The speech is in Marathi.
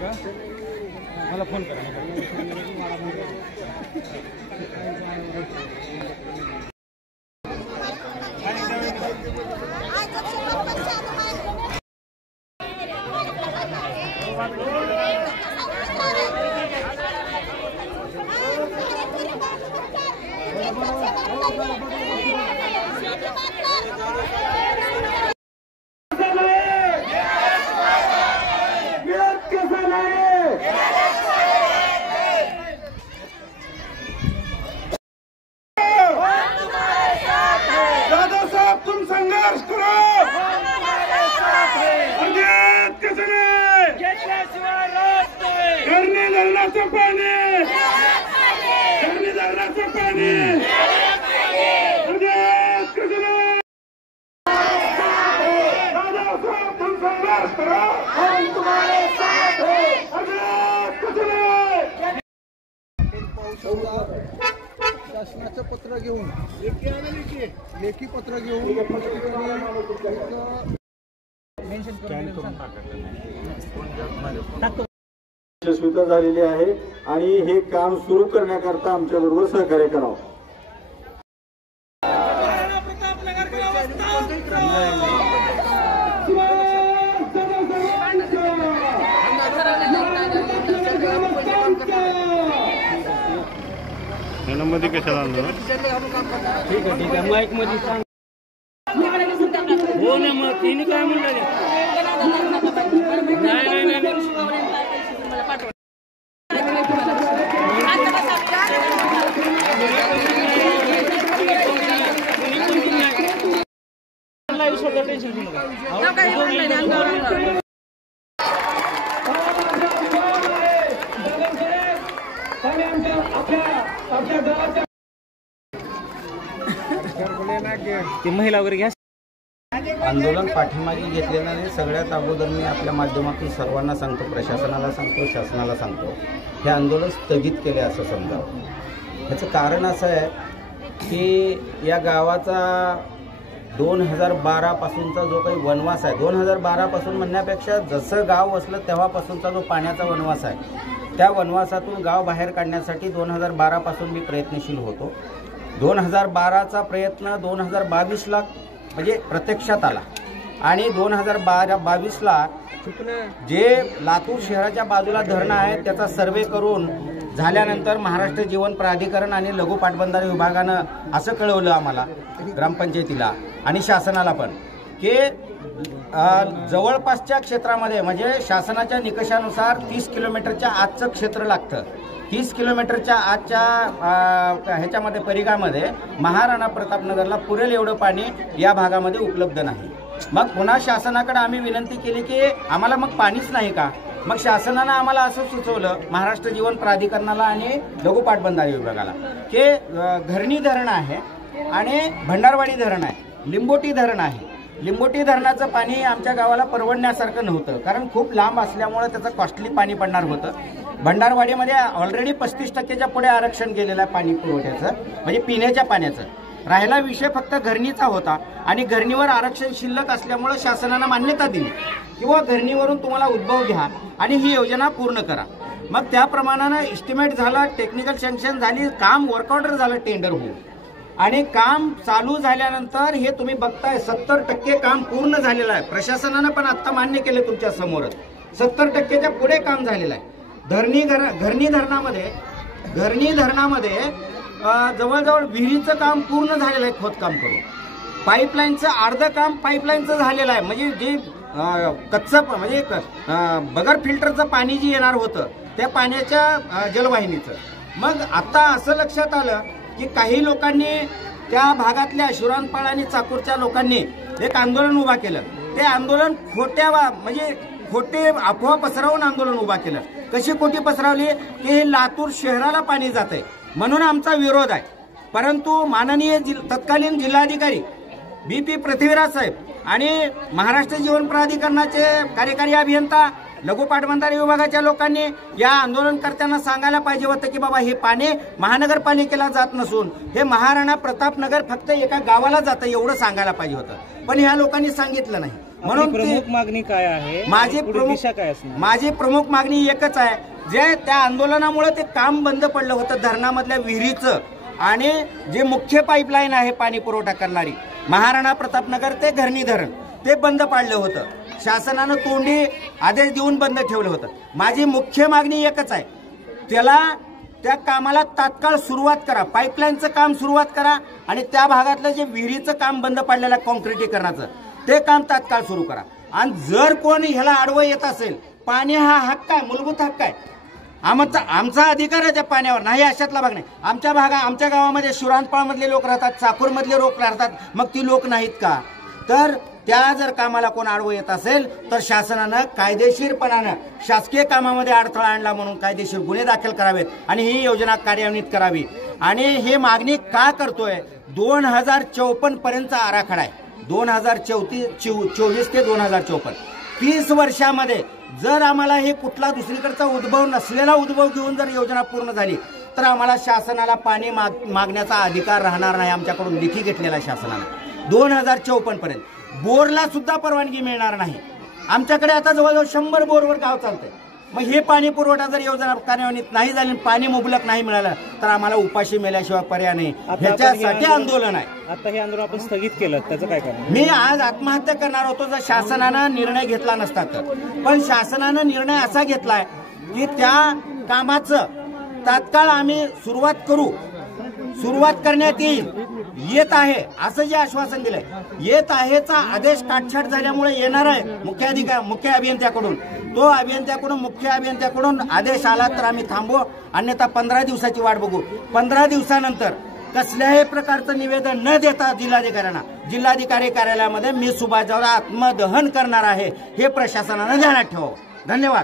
का मला फोन करा. तुम संघर्ष करो. धरणी धरणाचं पाणी, धरणी धरणाचं पाणी. तुम संघर्ष करो. शासनाचं पत्र घेऊन लेखी पत्र घेऊन यशस्वीता झालेली आहे आणि हे काम सुरू करण्याकरता आमच्या बरोबर सहकार्य करावं. मध्ये कशाला आणलं? ठीक आहे माईक मध्ये सांग. हो ना मग तिने काय म्हणलं ते महिला वगैरे घ्या. आंदोलन पाठीमागे घेतलेलं नाही. सगळ्यात अगोदर मी आपल्या माध्यमातून सर्वांना सांगतो, प्रशासनाला सांगतो, शासनाला सांगतो, हे आंदोलन स्थगित केले असं समजावं. ह्याचं कारण असं आहे की या गावाचा 2012 पासूनचा जो काही वनवास आहे, 2012 पासून म्हणण्यापेक्षा जसं गाव वसलं तेव्हापासूनचा जो पाण्याचा वनवास आहे, त्या वनवासातून गाव बाहेर काढण्यासाठी 2012 पासून मी प्रयत्नशील होतो. 2012चा प्रयत्न 2022ला म्हणजे प्रत्यक्षात आला आणि 2022ला जे लातूर शहराच्या बाजूला धरणं आहे त्याचा सर्वे करून झाल्यानंतर महाराष्ट्र जीवन प्राधिकरण आणि लघु पाटबंधारे विभागानं असं कळवलं आम्हाला, ग्रामपंचायतीला आणि शासनाला पण, की जवळपासच्या क्षेत्रामध्ये म्हणजे शासनाच्या निकषानुसार 30 किलोमीटरच्या आजचं क्षेत्र लागतं. 30 किलोमीटरच्या आजच्या ह्याच्यामध्ये परिघामध्ये महाराणा प्रतापनगरला पुरेल एवढं पाणी या भागामध्ये उपलब्ध नाही. मग पुन्हा शासनाकडे आम्ही विनंती केली की आम्हाला मग पाणीच नाही का. मग शासनानं आम्हाला असं सुचवलं, महाराष्ट्र जीवन प्राधिकरणाला आणि लघु पाटबंधारे विभागाला, की घरणी धरण आहे आणि भंडारवाडी धरण आहे, लिंबोटी धरण आहे. लिंबोटी धरणाचं पाणी आमच्या गावाला परवडण्यासारखं नव्हतं, कारण खूप लांब असल्यामुळे त्याचं कॉस्टली पाणी पडणार होतं. भंडारवाडीमध्ये ऑलरेडी 35% पुढे आरक्षण केलेलं आहे पाणी पुरवठ्याचं, म्हणजे पिण्याच्या पाण्याचं. राहिला विषय फक्त घरणीचा होता आणि घरणीवर आरक्षण शिल्लक असल्यामुळे शासनानं मान्यता दिली किंवा घरणीवरून तुम्हाला उद्भव घ्या आणि ही योजना पूर्ण करा. मग त्या प्रमाणानं एस्टिमेट झाला, टेक्निकल सँक्शन झाली, काम वर्क ऑर्डर झालं टेंडर होऊन आणि काम चालू झाल्यानंतर हे तुम्ही बघताय 70% काम पूर्ण झालेलं आहे. प्रशासनानं पण आत्ता मान्य केलं तुमच्या समोरच, 70%च्या पुढे काम झालेलं आहे. घरणी धरणामध्ये जवळजवळ विहिरीचं काम पूर्ण झालेलं आहे खोदकाम करून. पाईपलाईनचं अर्ध काम पाईपलाईनचं झालेलं आहे, म्हणजे जे कच्चं म्हणजे बगर फिल्टरचं पाणी जे येणार होतं त्या पाण्याच्या जलवाहिनीचं. मग आता असं लक्षात आलं की काही लोकांनी त्या भागातल्या शिरांपाळ आणि चाकूरच्या लोकांनी एक आंदोलन उभा केलं. ते आंदोलन खोटे अफवा पसरवून आंदोलन उभा केलं. कशी खोटी पसरवली की हे लातूर शहराला पाणी जात आहे म्हणून आमचा विरोध आहे. परंतु माननीय तत्कालीन जिल्हाधिकारी BP पृथ्वीराज साहेब आणि महाराष्ट्र जीवन प्राधिकरणाचे कार्यकारी अभियंता, लघु पाटबंधारे विभागाच्या लोकांनी या आंदोलनकर्त्यांना सांगायला पाहिजे होतं की बाबा हे पाणी महानगरपालिकेला जात नसून हे महाराणा प्रतापनगर फक्त एका गावाला जातं, एवढं सांगायला पाहिजे होतं. पण ह्या लोकांनी सांगितलं नाही. म्हणून प्रमुख मागणी काय आहे? माझी पुढील प्रमुख दिशा काय असणार? माझी प्रमुख मागणी एकच आहे, जे त्या आंदोलनामुळे ते काम बंद पडलं होतं धरणामधल्या विहिरीचं, आणि जे मुख्य पाईपलाईन आहे पाणी पुरवठा करणारी महाराणा प्रतापनगर ते घरणी धरण, ते बंद पाडलं होतं. शासनानं तोंडी आदेश देऊन बंद ठेवलं होतं. माझी मुख्य मागणी एकच आहे, त्या कामाला तात्काळ सुरुवात करा. पाईपलाईनचं काम सुरुवात करा आणि त्या भागातलं जे विहिरीचं काम बंद पडलेलं कॉन्क्रिटीकरणाचं ते काम तात्काळ सुरू करा. आणि जर कोणी ह्याला आडवं येत असेल, पाणी हा हक्क आहे, मूलभूत हक्क आहे, आमचा अधिकार आहे त्या पाण्यावर, नाही अशातला भाग नाही. आमच्या गावामध्ये शिरांतपाळमधले लोक राहतात, चाकूरमधले लोक राहतात, मग ती लोक नाहीत का? तर त्या जर कामाला कोण आडवं येत असेल तर शासनानं कायदेशीरपणानं शासकीय कामामध्ये अडथळा आणला म्हणून कायदेशीर गुन्हे दाखल करावेत आणि ही योजना कार्यान्वित करावी. आणि हे मागणी का करतोय? 2054 पर्यंतचा आराखडा आहे, 2024 ते 2054, 30 वर्षामध्ये जर आम्हाला हे कुठला दुसरीकडचा उद्भव नसलेला उद्भव घेऊन जर योजना पूर्ण झाली तर आम्हाला शासनाला पाणी मागण्याचा अधिकार राहणार नाही आमच्याकडून लेखी घेतलेला शासनानं. 2054 पर्यंत बोरला सुद्धा परवानगी मिळणार नाही. आमच्याकडे आता जवळजवळ 100 बोरवर गाव चालतंय. मग हे पाणी पुरवठा जर योजना कार्यान्वित नाही झाली, पाणी मुबलक नाही मिळालं तर आम्हाला उपाशी मेल्याशिवाय पर्याय नाही. ह्याच्यासाठी आंदोलन आहे. आता हे आंदोलन आपण स्थगित केलं, त्याचं काय करणार? मी आज आत्महत्या करणार होतो जर शासनानं निर्णय घेतला नसता तर. पण शासनानं निर्णय असा घेतलाय की त्या कामाचं तात्काळ आम्ही सुरुवात करण्यात येत आहे असं जे आश्वासन दिलंय, येत आहेचा आदेश काटछाट झाल्यामुळे येणार आहे मुख्य अभियंत्याकडून आदेश आला तर आम्ही थांबू, अन्यथा 15 दिवसाची वाट बघू. 15 दिवसानंतर कसल्याही प्रकारचं निवेदन न देता जिल्हाधिकारी कार्यालयामध्ये मी सुभाष जावरा आत्मदहन करणार आहे, हे प्रशासनानं ध्यानात ठेवावं. धन्यवाद.